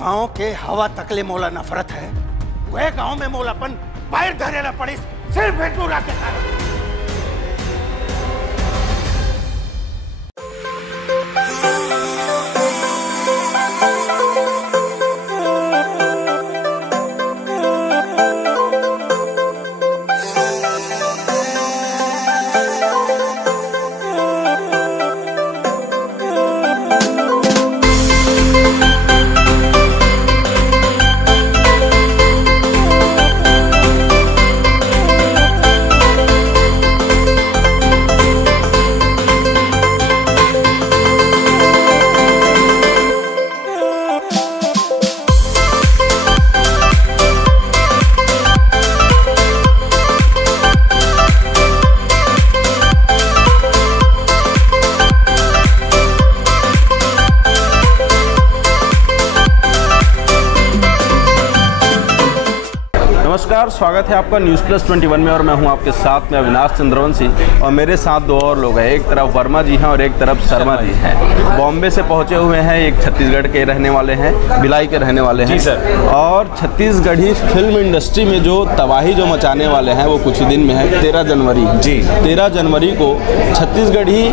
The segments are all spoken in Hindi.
गांव के हवा तकले मोला नफरत है, वह गांव में मोलापन पैर धरेला पड़ी सिर्फ भेटूरा के कारण। नमस्कार, स्वागत है आपका न्यूज़ प्लस 21 में और मैं हूं आपके साथ में अविनाश चंद्रवंशी और मेरे साथ दो और लोग हैं। एक तरफ वर्मा जी हैं और एक तरफ शर्मा जी हैं। बॉम्बे से पहुंचे हुए हैं, एक छत्तीसगढ़ के रहने वाले हैं, भिलाई के रहने वाले हैं। जी सर। और छत्तीसगढ़ी फिल्म इंडस्ट्री में जो तबाही जो मचाने वाले हैं वो कुछ ही दिन में है, 13 जनवरी। जी 13 जनवरी को छत्तीसगढ़ी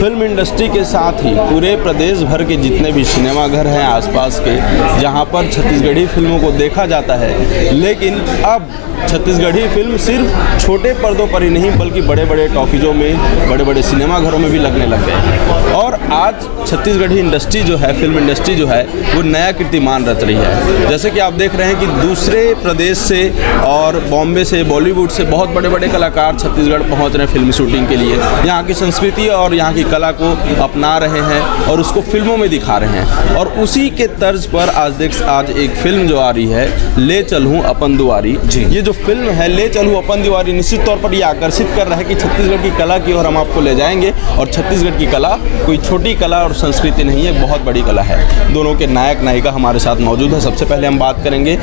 फिल्म इंडस्ट्री के साथ ही पूरे प्रदेश भर के जितने भी सिनेमाघर हैं आसपास के, जहाँ पर छत्तीसगढ़ी फिल्मों को देखा जाता है, लेकिन अब छत्तीसगढ़ी फिल्म सिर्फ छोटे पर्दों पर ही नहीं बल्कि बड़े बड़े टॉकीजों में, बड़े बड़े सिनेमाघरों में भी लगने लग गए हैं। और आज छत्तीसगढ़ी इंडस्ट्री जो है, फिल्म इंडस्ट्री जो है, वो नया कीर्तिमान रच रही है। जैसे कि आप देख रहे हैं कि दूसरे प्रदेश से और बॉम्बे से, बॉलीवुड से बहुत बड़े बड़े कलाकार छत्तीसगढ़ पहुंच रहे हैं फिल्म शूटिंग के लिए। यहाँ की संस्कृति और यहाँ की कला को अपना रहे हैं और उसको फिल्मों में दिखा रहे हैं। और उसी के तर्ज पर आज एक फिल्म जो आ रही है, ले चलूँ अपन दुआरी। ये जो फिल्म है ले चलूँ अपन दुआरी, निश्चित तौर पर ये आकर्षित कर रहा है कि छत्तीसगढ़ की कला की ओर हम आपको ले जाएंगे। और छत्तीसगढ़ की कला कोई छोटी कला और संस्कृति नहीं है, बहुत बड़ी कला है। दोनों के नायक नायिका हमारे साथ मौजूद है। सबसे पहले हम बात करेंगे,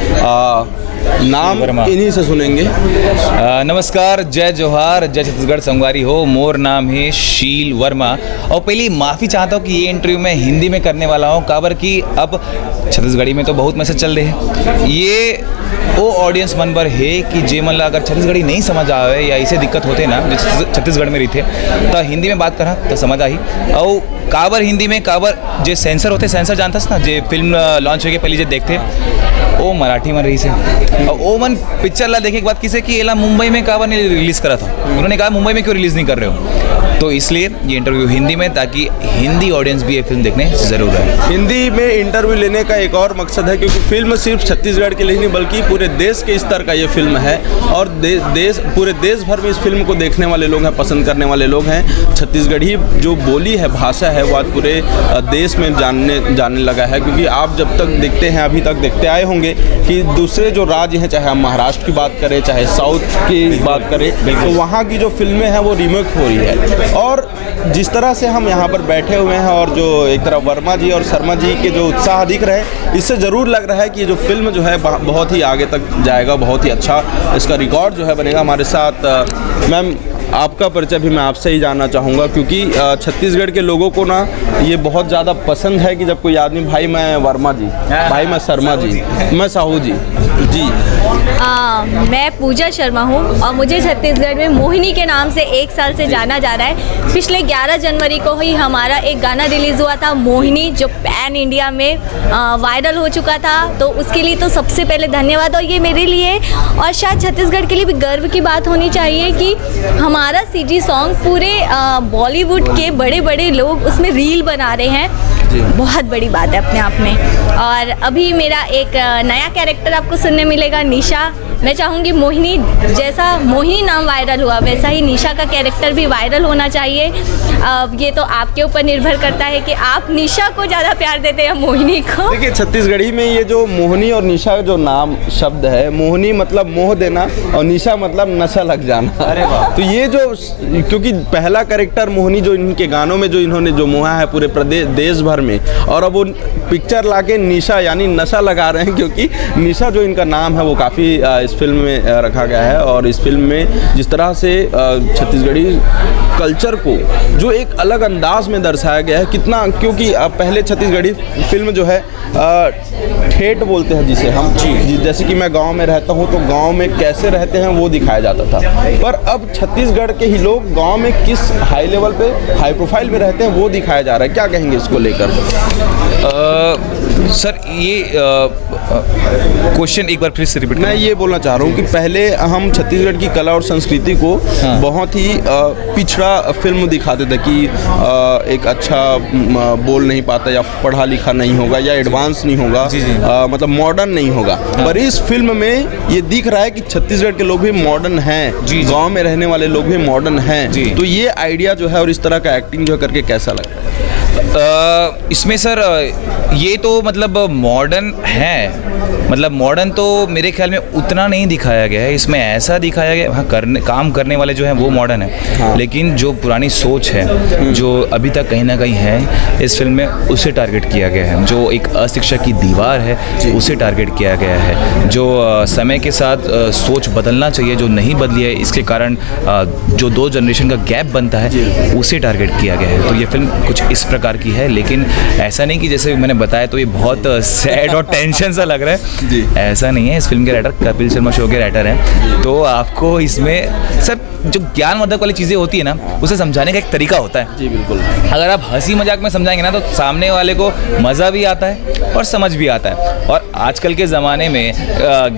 नाम इन्हीं से सुनेंगे। नमस्कार, जय जोहार, जय छत्तीसगढ़ संगवारी हो। मोर नाम है शील वर्मा। और पहले माफ़ी चाहता हूँ कि ये इंटरव्यू मैं हिंदी में करने वाला हूँ, काबर कि अब छत्तीसगढ़ी में तो बहुत मैसेज चल रहे हैं। ये वो ऑडियंस मन पर है कि जे मन ला अगर छत्तीसगढ़ी नहीं समझ आवे या इसे दिक्कत होते ना, जो छत्तीसगढ़ में रहते तो हिंदी में बात करा तो समझ आई। और काबर हिंदी में, काबर जे सेंसर होते, सेंसर जानता ना, जे फिल्म लॉन्च होके पहले जे देखते वो मराठी में रही से। और वो मन पिक्चर ला देखे के बाद किसे कि एला मुंबई में काबर नहीं रिलीज़ करा था, उन्होंने कहा मुंबई में क्यों रिलीज़ नहीं कर रहे हो। तो इसलिए ये इंटरव्यू हिंदी में, ताकि हिंदी ऑडियंस भी ये फिल्म देखने ज़रूर है। हिंदी में इंटरव्यू लेने का एक और मकसद है क्योंकि फिल्म सिर्फ छत्तीसगढ़ के लिए नहीं बल्कि पूरे देश के स्तर का ये फिल्म है। और पूरे देश भर में इस फिल्म को देखने वाले लोग हैं, पसंद करने वाले लोग हैं। छत्तीसगढ़ी जो बोली है, भाषा है, वो आज पूरे देश में जानने लगा है। क्योंकि आप जब तक देखते हैं, अभी तक देखते आए होंगे कि दूसरे जो राज्य हैं, चाहे हम महाराष्ट्र की बात करें, चाहे साउथ की बात करें, तो वहाँ की जो फिल्में हैं वो रीमेक हो रही है। और जिस तरह से हम यहाँ पर बैठे हुए हैं और जो एक तरफ वर्मा जी और शर्मा जी के जो उत्साह दिख रहे हैं, इससे ज़रूर लग रहा है कि ये जो फिल्म जो है बहुत ही आगे तक जाएगा, बहुत ही अच्छा इसका रिकॉर्ड जो है बनेगा। हमारे साथ मैम, आपका परिचय भी मैं आपसे ही जानना चाहूँगा क्योंकि छत्तीसगढ़ के लोगों को ना ये बहुत ज़्यादा पसंद है कि जब कोई आदमी, भाई मैं वर्मा जी, भाई मैं शर्मा जी, मैं साहू जी। जी मैं पूजा शर्मा हूँ और मुझे छत्तीसगढ़ में मोहिनी के नाम से 1 साल से जाना जा रहा है। पिछले 11 जनवरी को ही हमारा एक गाना रिलीज़ हुआ था, मोहिनी, जो पैन इंडिया में वायरल हो चुका था। तो उसके लिए तो सबसे पहले धन्यवाद। और ये मेरे लिए और शायद छत्तीसगढ़ के लिए भी गर्व की बात होनी चाहिए कि हमारा सीजी सॉन्ग पूरे बॉलीवुड के बड़े बड़े लोग उसमें रील बना रहे हैं। बहुत बड़ी बात है अपने आप में। और अभी मेरा एक नया कैरेक्टर आपको सुनने मिलेगा, निशा। मैं चाहूँगी मोहिनी, जैसा मोहिनी नाम वायरल हुआ वैसा ही निशा का कैरेक्टर भी वायरल होना चाहिए। ये तो आपके ऊपर निर्भर करता है कि आप निशा को ज़्यादा प्यार देते हैं या मोहिनी को। देखिए, छत्तीसगढ़ी में ये जो मोहिनी और निशा जो नाम शब्द है, मोहिनी मतलब मोह देना और निशा मतलब नशा लग जाना। अरे वाह। तो ये जो, क्योंकि पहला कैरेक्टर मोहिनी जो इनके गानों में जो इन्होंने जो मोहा है पूरे प्रदेश देश भर में, और अब वो पिक्चर लाके निशा यानी नशा लगा रहे हैं, क्योंकि निशा जो इनका नाम है वो काफ़ी इस फिल्म में रखा गया है। और इस फिल्म में जिस तरह से छत्तीसगढ़ी कल्चर को जो एक अलग अंदाज में दर्शाया गया है, कितना, क्योंकि पहले छत्तीसगढ़ी फिल्म जो है ठेठ बोलते हैं जिसे हम, जैसे कि मैं गांव में रहता हूं तो गांव में कैसे रहते हैं वो दिखाया जाता था, पर अब छत्तीसगढ़ के ही लोग गांव में किस हाई लेवल पे, हाई प्रोफाइल में रहते हैं वो दिखाया जा रहा है। क्या कहेंगे इसको लेकर? सर ये क्वेश्चन एक बार फिर से रिपीट। मैं ये बोलना चाह रहा हूँ कि पहले हम छत्तीसगढ़ की कला और संस्कृति को बहुत ही पिछड़ा फिल्म दिखाते थे कि एक अच्छा बोल नहीं पाता, या पढ़ा लिखा नहीं होगा, या एडवांस नहीं होगा, मतलब मॉडर्न नहीं होगा। पर इस फिल्म में ये दिख रहा है कि छत्तीसगढ़ के लोग भी मॉडर्न हैं, गांव में रहने वाले लोग भी मॉडर्न हैं। तो ये आइडिया जो है और इस तरह का एक्टिंग जो करके कैसा लगता है? इसमें सर ये तो मतलब मॉडर्न है, मतलब मॉडर्न तो मेरे ख्याल में उतना नहीं दिखाया गया है। इसमें ऐसा दिखाया गया, हाँ, काम करने वाले जो हैं वो मॉडर्न है, हाँ। लेकिन जो पुरानी सोच है जो अभी तक कहीं ना कहीं है इस फिल्म में, उसे टारगेट किया गया है। जो एक अशिक्षा की दीवार है उसे टारगेट किया गया है। जो समय के साथ सोच बदलना चाहिए, जो नहीं बदली है, इसके कारण जो 2 जनरेशन का गैप बनता है उसे टारगेट किया गया है। तो ये फिल्म कुछ इस प्रकार की है, लेकिन ऐसा नहीं कि जैसे मैंने बताया तो ये बहुत सैड और टेंशन सा लग रहा है जी। ऐसा नहीं है। इस फिल्म के राइटर कपिल शर्मा शो के राइटर हैं, तो आपको इसमें सर जो ज्ञानवर्धक वाली चीज़ें होती है ना, उसे समझाने का एक तरीका होता है जी। बिल्कुल, अगर आप हंसी मजाक में समझाएंगे ना तो सामने वाले को मज़ा भी आता है और समझ भी आता है। और आजकल के ज़माने में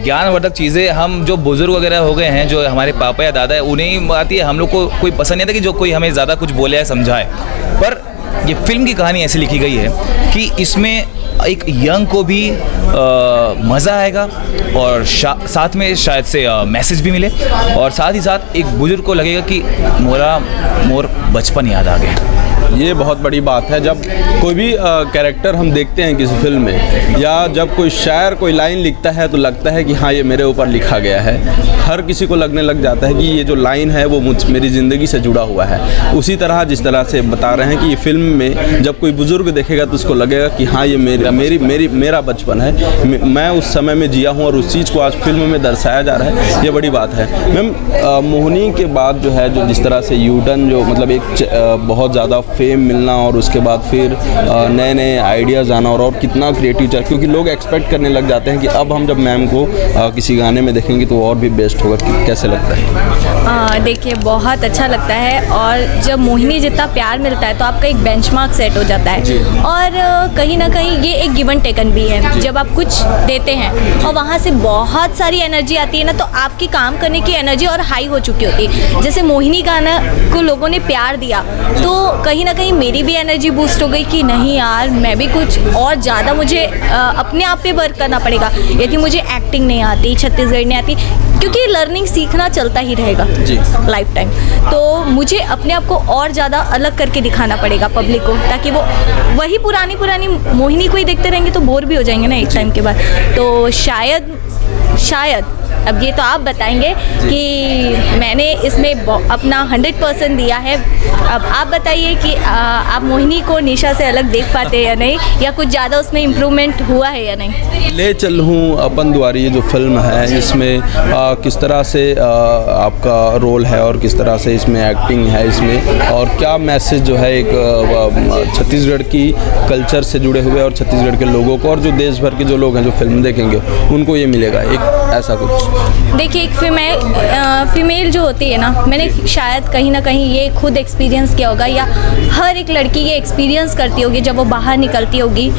ज्ञानवर्धक चीज़ें हम जो बुजुर्ग वगैरह हो गए हैं, जो हमारे पापा या दादा है, उन्हें ही आती है। हम लोग को कोई पसंद नहीं आता कि जो कोई हमें ज़्यादा कुछ बोले या समझाए। पर ये फिल्म की कहानी ऐसी लिखी गई है कि इसमें एक यंग को भी मज़ा आएगा और साथ में शायद से मैसेज भी मिले, और साथ ही साथ एक बुजुर्ग को लगेगा कि मोर बचपन याद आ गया। ये बहुत बड़ी बात है। जब कोई भी कैरेक्टर हम देखते हैं किसी फिल्म में, या जब कोई शायर कोई लाइन लिखता है तो लगता है कि हाँ ये मेरे ऊपर लिखा गया है। हर किसी को लगने लग जाता है कि ये जो लाइन है वो मेरी ज़िंदगी से जुड़ा हुआ है। उसी तरह जिस तरह से बता रहे हैं कि ये फिल्म में जब कोई बुज़ुर्ग देखेगा तो उसको लगेगा कि हाँ ये मेरा बचपन है, मैं उस समय में जिया हूँ, और उस चीज़ को आज फिल्म में दर्शाया जा रहा है। ये बड़ी बात है। मैम, मोहिनी के बाद जो है, जो जिस तरह से यूटर्न, जो मतलब एक बहुत ज़्यादा फेम मिलना, और उसके बाद फिर नए नए आइडियाज़ आना, और कितना क्रिएटिव चल, क्योंकि लोग एक्सपेक्ट करने लग जाते हैं कि अब हम जब मैम को किसी गाने में देखेंगे तो और भी बेस्ट होगा। कैसे लगता है? देखिए, बहुत अच्छा लगता है, और जब मोहिनी जितना प्यार मिलता है तो आपका एक बेंचमार्क सेट हो जाता है। और कहीं ना कहीं ये एक गिवन टेकन भी है। जब आप कुछ देते हैं और वहाँ से बहुत सारी एनर्जी आती है ना, तो आपकी काम करने की एनर्जी और हाई हो चुकी होती है। जैसे मोहिनी गाना को लोगों ने प्यार दिया तो कहीं ना कहीं मेरी भी एनर्जी बूस्ट हो गई कि नहीं यार, मैं भी कुछ और ज़्यादा, मुझे अपने आप पे वर्क करना पड़ेगा। यदि मुझे एक्टिंग नहीं आती, छत्तीसगढ़ नहीं आती, क्योंकि लर्निंग सीखना चलता ही रहेगा लाइफ टाइम, तो मुझे अपने आप को और ज़्यादा अलग करके दिखाना पड़ेगा पब्लिक को, ताकि वो वही पुरानी मोहिनी को ही देखते रहेंगे तो बोर भी हो जाएंगे ना एक टाइम के बाद। तो शायद अब ये तो आप बताएंगे कि मैंने इसमें अपना 100% दिया है। अब आप बताइए कि आप मोहिनी को निशा से अलग देख पाते हैं या नहीं, या कुछ ज़्यादा उसमें इम्प्रूवमेंट हुआ है या नहीं? ले चल हूँ अपन द्वारी, ये जो फिल्म है इसमें किस तरह से आपका रोल है और किस तरह से इसमें एक्टिंग है इसमें, और क्या मैसेज जो है एक छत्तीसगढ़ की कल्चर से जुड़े हुए और छत्तीसगढ़ के लोगों को, और जो देश भर के जो लोग हैं जो फिल्म देखेंगे उनको ये मिलेगा, एक ऐसा कुछ? देखिए, एक फीमेल जो होती है ना, मैंने शायद कहीं ना कहीं ये खुद एक्सपीरियंस किया होगा, या हर एक लड़की ये एक्सपीरियंस करती होगी जब वो बाहर निकलती होगी।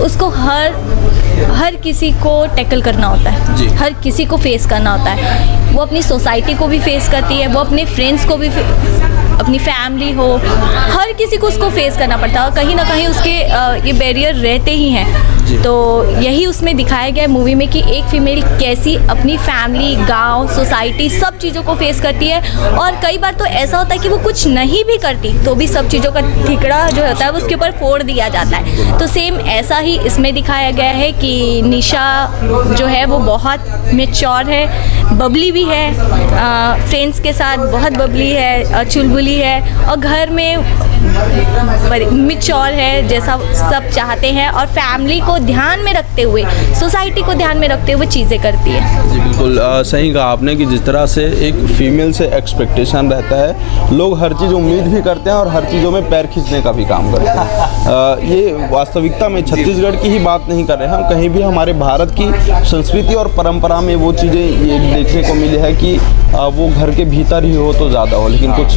उसको हर किसी को टैकल करना होता है, हर किसी को फेस करना होता है। वो अपनी सोसाइटी को भी फेस करती है, वो अपने फ्रेंड्स को भी, अपनी फैमिली हो, हर किसी को उसको फेस करना पड़ता है, और कहीं ना कहीं उसके ये बैरियर रहते ही हैं। तो यही उसमें दिखाया गया है मूवी में कि एक फीमेल कैसी अपनी फैमिली, गांव, सोसाइटी, सब चीज़ों को फेस करती है। और कई बार तो ऐसा होता है कि वो कुछ नहीं भी करती तो भी सब चीज़ों का ठिकड़ा जो होता है वो उसके ऊपर फोड़ दिया जाता है। तो सेम ऐसा ही इसमें दिखाया गया है कि निशा जो है वो बहुत मैच्योर है, बबली भी है, फ्रेंड्स के साथ बहुत बबली है, चुलबुली है, और घर में मिच्योर है, जैसा सब चाहते हैं, और फैमिली को ध्यान में रखते हुए, सोसाइटी को ध्यान में रखते हुए चीज़ें करती है। जी बिल्कुल सही कहा आपने कि जिस तरह से एक फीमेल से एक्सपेक्टेशन रहता है, लोग हर चीज़ उम्मीद भी करते हैं और हर चीज़ों में पैर खींचने का भी काम करते हैं। ये वास्तविकता में छत्तीसगढ़ की ही बात नहीं कर रहे हैं हम, कहीं भी हमारे भारत की संस्कृति और परंपरा में वो चीज़ें ये देखने को मिली है कि वो घर के भीतर ही हो तो ज़्यादा हो, लेकिन कुछ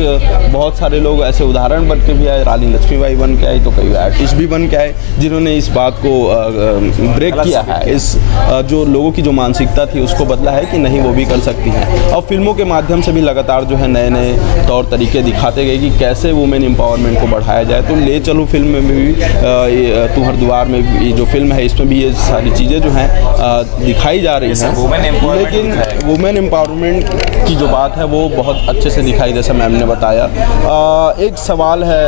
बहुत सारे लोग ऐसे उदाहरण बन के भी आए, रानी लक्ष्मीबाई बन के आई तो कई आर्टिस्ट भी बन के आए जिन्होंने इस बात को ब्रेक किया है, इस जो लोगों की जो मानसिकता थी उसको बदला है कि नहीं वो भी कर सकती हैं। और फिल्मों के माध्यम से भी लगातार जो है नए नए तौर तरीके दिखाते गए कि कैसे वुमेन एम्पावरमेंट को बढ़ाया जाए। तो ले चलो फिल्म में भी तू हर द्वार में ये जो फिल्म है इसमें भी ये सारी चीज़ें जो हैं दिखाई जा रही हैं, लेकिन वुमेन एम्पावरमेंट की जो बात है वो बहुत अच्छे से दिखाई, जैसा मैम ने बताया। एक सवाल है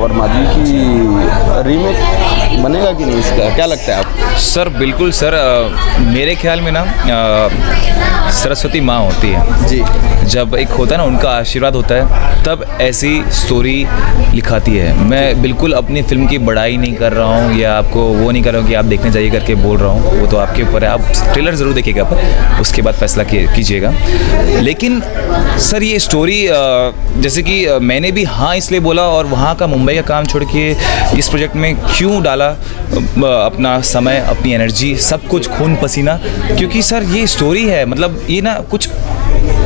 वर्मा जी कि रीमेक बनेगा कि नहीं इसका, क्या लगता है आप? सर बिल्कुल सर, मेरे ख्याल में ना सरस्वती माँ होती है जी, जब एक होता है ना उनका आशीर्वाद होता है तब ऐसी स्टोरी लिखाती है। मैं बिल्कुल अपनी फिल्म की बड़ाई नहीं कर रहा हूँ या आपको वो नहीं कर रहा हूँ कि आप देखने जाइए करके बोल रहा हूँ, वो तो आपके ऊपर है, आप ट्रेलर ज़रूर देखिएगा पर उसके बाद फैसला कीजिएगा। लेकिन सर ये स्टोरी जैसे कि मैंने भी हाँ इसलिए बोला और वहाँ का मुंबई का काम छोड़ के इस प्रोजेक्ट में क्यों डाला अपना समय, अपनी एनर्जी, सब कुछ खून पसीना, क्योंकि सर ये स्टोरी है, मतलब ये ना कुछ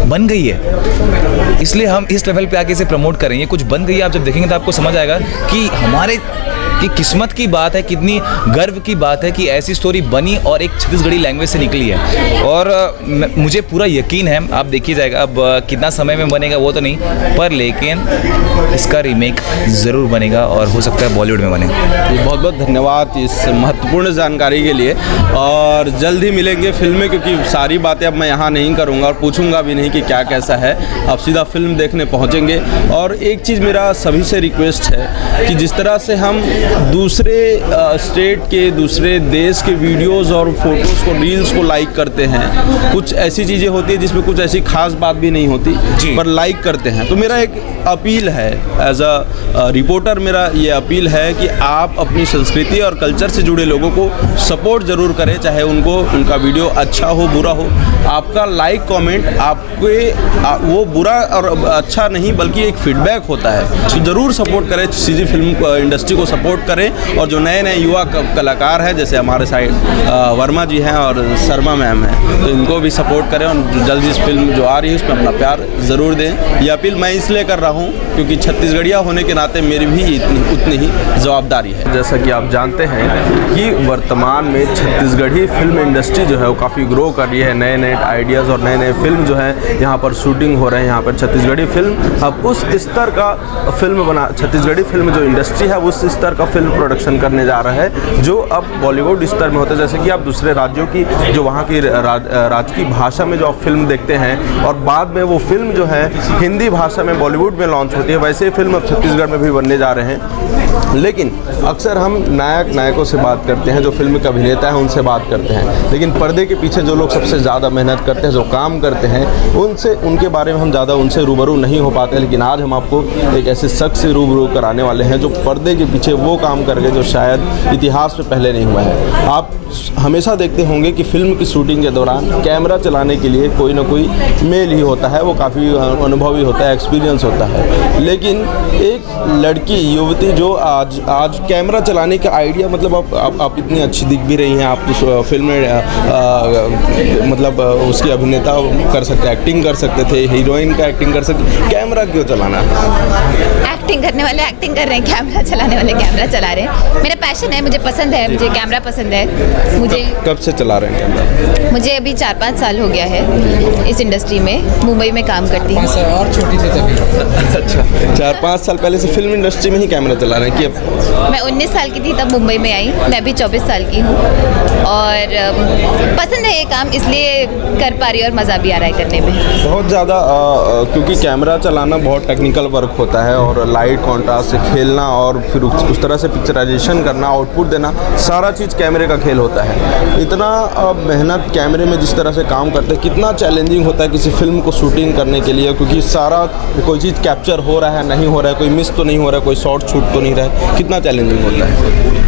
बन गई है, इसलिए हम इस लेवल पे आके इसे प्रमोट करेंगे। कुछ बन गई है, आप जब देखेंगे तो आपको समझ आएगा कि हमारे की किस्मत की बात है, कितनी गर्व की बात है कि ऐसी स्टोरी बनी और एक छत्तीसगढ़ी लैंग्वेज से निकली है। और मुझे पूरा यकीन है, आप देखिए जाएगा अब कितना समय में बनेगा वो तो नहीं, पर लेकिन इसका रीमेक ज़रूर बनेगा और हो सकता है बॉलीवुड में बने। बहुत बहुत धन्यवाद इस महत्वपूर्ण जानकारी के लिए, और जल्द ही मिलेंगे फिल्म में, क्योंकि सारी बातें अब मैं यहाँ नहीं करूँगा और पूछूंगा भी नहीं कि क्या कैसा है, अब सीधा फिल्म देखने पहुँचेंगे। और एक चीज़ मेरा सभी से रिक्वेस्ट है कि जिस तरह से हम दूसरे स्टेट के, दूसरे देश के वीडियोस और फोटोज़ को, रील्स को लाइक करते हैं, कुछ ऐसी चीज़ें होती है जिसमें कुछ ऐसी खास बात भी नहीं होती पर लाइक करते हैं। तो मेरा एक अपील है, एज अ रिपोर्टर मेरा ये अपील है कि आप अपनी संस्कृति और कल्चर से जुड़े लोगों को सपोर्ट ज़रूर करें, चाहे उनको उनका वीडियो अच्छा हो बुरा हो। आपका लाइक कमेंट आपके वो बुरा और अच्छा नहीं बल्कि एक फीडबैक होता है, तो ज़रूर सपोर्ट करें, सीजी फिल्म इंडस्ट्री को सपोर्ट करें। और जो नए नए युवा कलाकार हैं जैसे हमारे साइड वर्मा जी हैं और शर्मा मैम हैं, तो इनको भी सपोर्ट करें और जल्दी इस फिल्म जो आ रही है उसमें अपना प्यार ज़रूर दें। ये अपील मैं इसलिए कर रहा हूँ क्योंकि छत्तीसगढ़िया होने के नाते मेरी भी उतनी ही जवाबदारी है। जैसा कि आप जानते हैं कि वर्तमान में छत्तीसगढ़ी फिल्म इंडस्ट्री जो है वो काफ़ी ग्रो कर रही है, नए नए आइडियाज़ और नए नए फिल्म जो है यहाँ पर शूटिंग हो रहे हैं। यहाँ पर छत्तीसगढ़ी फिल्म अब उस स्तर का फिल्म बना, छत्तीसगढ़ी फिल्म जो इंडस्ट्री है उस स्तर का फिल्म प्रोडक्शन करने जा रहा है जो अब बॉलीवुड स्तर में होता है। जैसे कि आप दूसरे राज्यों की जो वहाँ की राज्य की भाषा में जो आप फिल्म देखते हैं और बाद में वो फिल्म जो है हिंदी भाषा में बॉलीवुड में लॉन्च होती है, वैसे फिल्म अब छत्तीसगढ़ में भी बनने जा रहे हैं। लेकिन अक्सर हम नायकों से बात करते हैं, जो फिल्म के अभिनेता हैं उनसे बात करते हैं, लेकिन पर्दे के पीछे जो लोग सबसे ज़्यादा मेहनत करते हैं, जो काम करते हैं, उनके बारे में हम ज़्यादा उनसे रूबरू नहीं हो पाते। लेकिन आज हम आपको एक ऐसे शख्स से रूबरू कराने वाले हैं जो पर्दे के पीछे वो काम कर गए जो शायद इतिहास में पहले नहीं हुआ है। आप हमेशा देखते होंगे कि फिल्म की शूटिंग के दौरान कैमरा चलाने के लिए कोई ना कोई मेल ही होता है, वो काफ़ी अनुभवी होता है, एक्सपीरियंस होता है। लेकिन एक लड़की, युवती जो आज कैमरा चलाने का आइडिया, मतलब आप इतनी अच्छी दिख भी रही हैं, आप उस फिल्म में मतलब उसकी अभिनेता कर सकते, एक्टिंग कर सकते थे, हीरोइन का एक्टिंग कर सकते, कैमरा क्यों चलाना है? एक्टिंग करने वाले एक्टिंग कर रहे हैं, कैमरा चलाने वाले कैमरा चला रहे हैं। मेरा पैशन है, मुझे पसंद है, मुझे कैमरा पसंद है। मुझे कब से चला रहे हैं कैमरा? मुझे अभी 4-5 साल हो गया है इस इंडस्ट्री में, मुंबई में काम करती हूँ। और छोटी थी तभी। अच्छा, 4-5 साल पहले से फिल्म इंडस्ट्री में ही कैमरा चला रहे हैं कि अब? मैं 19 साल की थी तब मुंबई में आई, मैं अभी 24 साल की हूँ और पसंद है ये काम, इसलिए कर पा रही हूँ और मज़ा भी आ रहा है करने में। बहुत ज़्यादा क्योंकि कैमरा चलाना बहुत टेक्निकल वर्क होता है और लाइट कॉन्ट्रास्ट से खेलना और फिर उस तरह से पिक्चराइजेशन करना, आउटपुट देना, सारा चीज़ कैमरे का खेल होता है। इतना मेहनत कैमरे में जिस तरह से काम करते हैं, कितना चैलेंजिंग होता है किसी फिल्म को शूटिंग करने के लिए, क्योंकि सारा कोई चीज़ कैप्चर हो रहा है, नहीं हो रहा है, कोई मिस तो नहीं हो रहा है, कोई शॉर्ट छूट तो नहीं रहा है, कितना चैलेंजिंग होता है।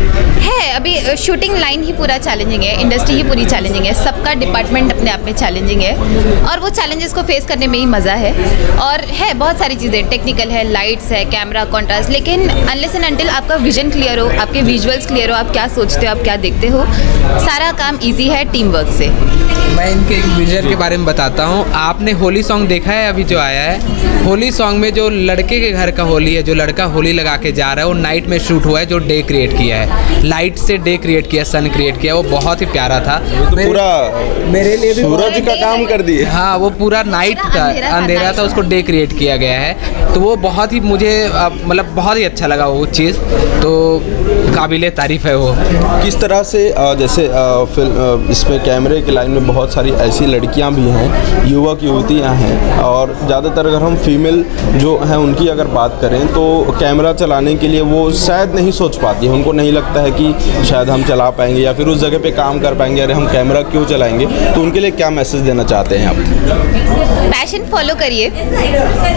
अभी शूटिंग लाइन ही पूरा चैलेंजिंग है, इंडस्ट्री ही पूरी चैलेंजिंग है, सबका डिपार्टमेंट अपने आप में चैलेंजिंग है और वो चैलेंजेस को फेस करने में ही मज़ा है। और है बहुत सारी चीज़ें, टेक्निकल है, लाइट्स है, कैमरा, कॉन्ट्रास्ट, लेकिन अनलेस एंड अनटिल आपका विजन क्लियर हो, आपके विजुअल्स क्लियर हो, आप क्या सोचते हो, आप क्या देखते हो, सारा काम ईजी है टीम वर्क से। मैं इनके एक विजन के बारे में बताता हूँ। आपने होली सॉन्ग देखा है अभी जो आया है? होली सॉन्ग में जो लड़के के घर का होली है, जो लड़का होली लगा के जा रहा है, वो नाइट में शूट हुआ है, जो डे क्रिएट किया है, लाइट से डे क्रिएट किया, सन क्रिएट किया, वो बहुत ही प्यारा था। तो पूरा मेरे लिए भी सूरज का काम कर दिए। हाँ, वो पूरा नाइट था, अंधेरा था, उसको डे क्रिएट किया गया है। तो वो बहुत ही मुझे मतलब बहुत ही अच्छा लगा वो चीज़, तो काबिले तारीफ़ है वो। किस तरह से जैसे इसमें कैमरे की लाइन में बहुत सारी ऐसी लड़कियां भी हैं, युवक युवतियां हैं, और ज़्यादातर अगर हम फीमेल जो हैं उनकी अगर बात करें तो कैमरा चलाने के लिए वो शायद नहीं सोच पाती, उनको नहीं लगता है कि शायद हम चला पाएंगे या फिर उस जगह पे काम कर पाएंगे, अरे हम कैमरा क्यों चलाएंगे। तो उनके लिए क्या मैसेज देना चाहते हैं आप? पैशन फॉलो करिए,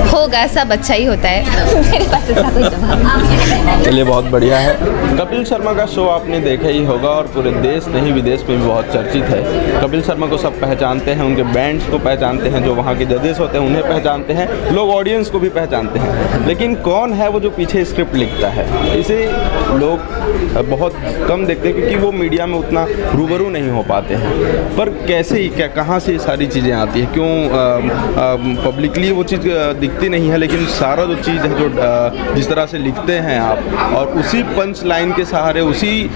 होगा, सब अच्छा ही होता है। मेरे पास इसका कोई जवाब नहीं। चलिए, बहुत बढ़िया है। कपिल शर्मा का शो आपने देखा ही होगा और पूरे देश नहीं विदेश में भी बहुत चर्चित है। कपिल शर्मा को सब पहचानते हैं, उनके बैंड्स को पहचानते हैं, जो वहाँ के जजेस होते हैं उन्हें पहचानते हैं, लोग ऑडियंस को भी पहचानते हैं, लेकिन कौन है वो जो पीछे स्क्रिप्ट लिखता है? इसे लोग बहुत कम देखते हैं क्योंकि वो मीडिया में उतना रूबरू नहीं हो पाते हैं। पर कैसे, क्या, कहाँ से ये सारी चीज़ें आती हैं? क्यों पब्लिकली वो चीज़ दिखती नहीं है, लेकिन सारा जो चीज़ है, जो जिस तरह से लिखते हैं आप, और उसी पंच लाइन के सहारे, उसी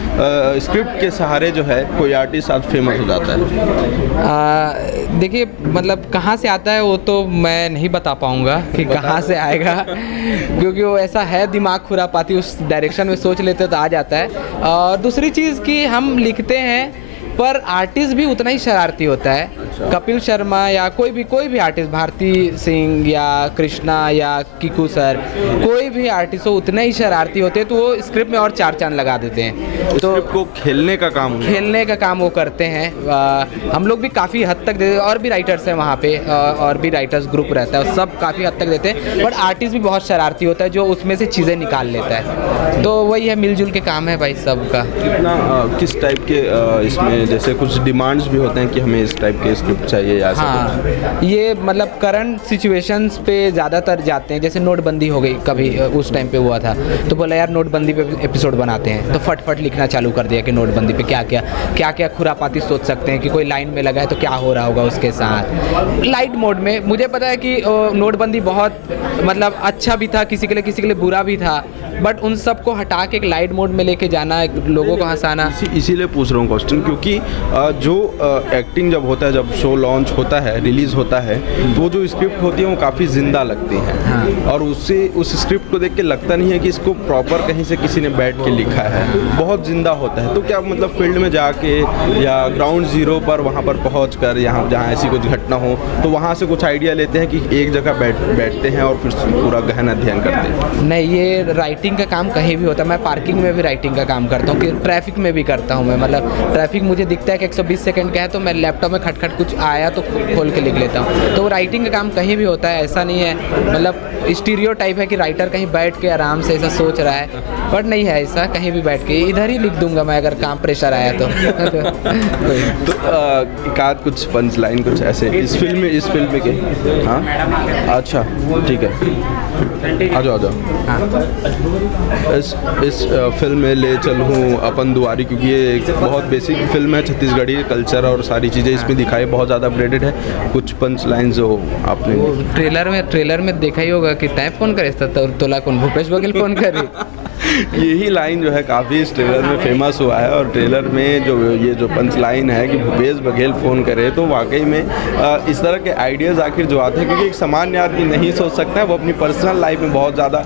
स्क्रिप्ट के सहारे जो है कोई आर्टिस्ट आज फेमस हो जाता है। देखिए, मतलब कहाँ से आता है वो तो मैं नहीं बता पाऊँगा कि कहाँ से आएगा, क्योंकि वो ऐसा है, दिमाग खुरापाती उस डायरेक्शन में सोच लेते तो आ जाता है। और दूसरी चीज़ कि हम लिखते हैं पर आर्टिस्ट भी उतना ही शरारती होता है। कपिल शर्मा या कोई भी आर्टिस्ट, भारती सिंह या कृष्णा या किकू सर, कोई भी आर्टिस्ट हो, उतने ही शरारती होते हैं, तो वो स्क्रिप्ट में और चार चांद लगा देते हैं। तो को खेलने का काम वो करते हैं। हम लोग भी काफ़ी हद तक देते, और भी राइटर्स हैं वहाँ पे, और भी राइटर्स ग्रुप रहता है, सब काफ़ी हद तक देते हैं। बट आर्टिस्ट भी बहुत शरारती होता है, जो उसमें से चीज़ें निकाल लेता है। तो वही है, मिलजुल के काम है भाई सबका। कितना किस टाइप के इसमें, जैसे कुछ डिमांड्स भी होते हैं कि हमें इस टाइप के स्क्रिप्ट चाहिए या ऐसा? हाँ, ये मतलब करंट सिचुएशंस पे ज़्यादातर जाते हैं। जैसे नोटबंदी हो गई कभी, उस टाइम पे हुआ था, तो बोला यार नोटबंदी पे एपिसोड बनाते हैं, तो फट लिखना चालू कर दिया कि नोटबंदी पे क्या खुरापाती सोच सकते हैं, कि कोई लाइन में लगा है तो क्या हो रहा होगा उसके साथ। लाइट मोड में मुझे पता है कि नोटबंदी बहुत मतलब अच्छा भी था, किसी के लिए बुरा भी था, बट उन सबको हटा के एक लाइट मोड में लेके जाना, लोगों को हंसाना। इसीलिए पूछ रहा हूँ क्वेश्चन, क्योंकि जो एक्टिंग जब होता है, जब शो लॉन्च होता है, रिलीज़ होता है, तो वो जो स्क्रिप्ट होती है वो काफ़ी ज़िंदा लगती हैं। हाँ। और उससे उस स्क्रिप्ट को देख के लगता नहीं है कि इसको प्रॉपर कहीं से किसी ने बैठ के लिखा है, बहुत ज़िंदा होता है। तो क्या मतलब फील्ड में जाके या ग्राउंड ज़ीरो पर वहाँ पर पहुँच कर, यहाँ जहाँ ऐसी कुछ घटना हो, तो वहाँ से कुछ आइडिया लेते हैं कि एक जगह बैठते हैं और फिर पूरा गहन अध्ययन करते हैं? नहीं, ये राइटिंग का काम कहीं भी होता है। मैं पार्किंग में भी राइटिंग का काम करता हूँ, कि ट्रैफिक में भी करता हूँ मैं। मतलब ट्रैफिक मुझे दिखता है कि 120 सेकंड का है, तो मैं लैपटॉप में खटखट कुछ आया तो खोल के लिख लेता हूँ। तो राइटिंग का काम कहीं भी होता है, ऐसा नहीं है। मतलब स्टीरियोटाइप है कि राइटर कहीं बैठ के आराम से ऐसा सोच रहा है, बट नहीं है ऐसा। कहीं भी बैठ के इधर ही लिख दूंगा मैं, अगर काम प्रेशर आया तो। एकाध कुछ पंच लाइन कुछ ऐसे इस फिल्म में के? हाँ, अच्छा ठीक है, आ जाओ। हाँ। इस फिल्म में ले चलूँ अपन दुआरी, क्योंकि ये एक बहुत बेसिक फिल्म है, छत्तीसगढ़ी कल्चर और सारी चीज़ें इसमें दिखाई, बहुत ज़्यादा अपडेटेड है। कुछ पंच लाइन जो आपने ट्रेलर में देखा ही होगा कि तय फोन करे, तोला कौन भूपेश बघेल फोन करे। यही लाइन जो है काफ़ी इस ट्रेलर में फेमस हुआ है, और ट्रेलर में जो पंच लाइन है कि भूपेश बघेल फ़ोन करे, तो वाकई में इस तरह के आइडियाज़ आखिर जो आते हैं, क्योंकि एक सामान्य आदमी नहीं सोच सकता है, वो अपनी पर्सनल लाइफ में बहुत ज़्यादा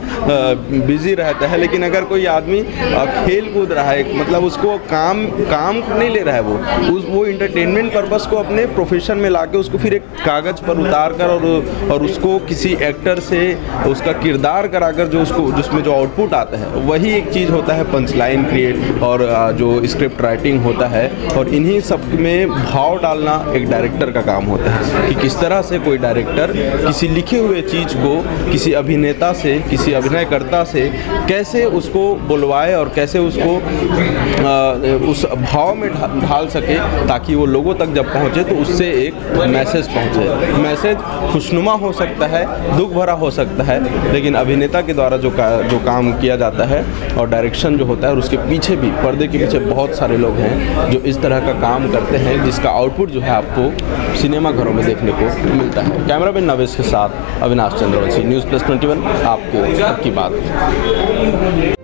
बिजी रहता है। लेकिन अगर कोई आदमी खेल कूद रहा है, मतलब उसको काम नहीं ले रहा है, वो इंटरटेनमेंट पर्पस को अपने प्रोफेशन में लाके उसको फिर एक कागज़ पर उतार कर और उसको किसी एक्टर से उसका किरदार कराकर जो उसको जिसमें जो आउटपुट आता है, वही एक चीज़ होता है पंच लाइन क्रिएट और जो स्क्रिप्ट राइटिंग होता है। और इन्हीं सब में भाव डालना एक डायरेक्टर का काम होता है कि किस तरह से कोई डायरेक्टर किसी लिखे हुए चीज़ को किसी अभिनेता से, किसी अभिनयकर्ता से कैसे उसको बुलवाए और कैसे उसको उस भाव में ढाल सके, ताकि वो लोगों तक जब पहुँचे तो उससे एक मैसेज पहुँचे। मैसेज खुशनुमा हो सकता है, दुख भरा हो सकता है, लेकिन अभिनेता के द्वारा जो काम किया जाता है और डायरेक्शन जो होता है, और उसके पीछे भी, पर्दे के पीछे बहुत सारे लोग हैं जो इस तरह का काम करते हैं, जिसका आउटपुट जो है आपको सिनेमा घरों में देखने को मिलता है। कैमरामैन नवेश के साथ अविनाश चंद्रवंशी, न्यूज़ प्लस 21, आपको की बात।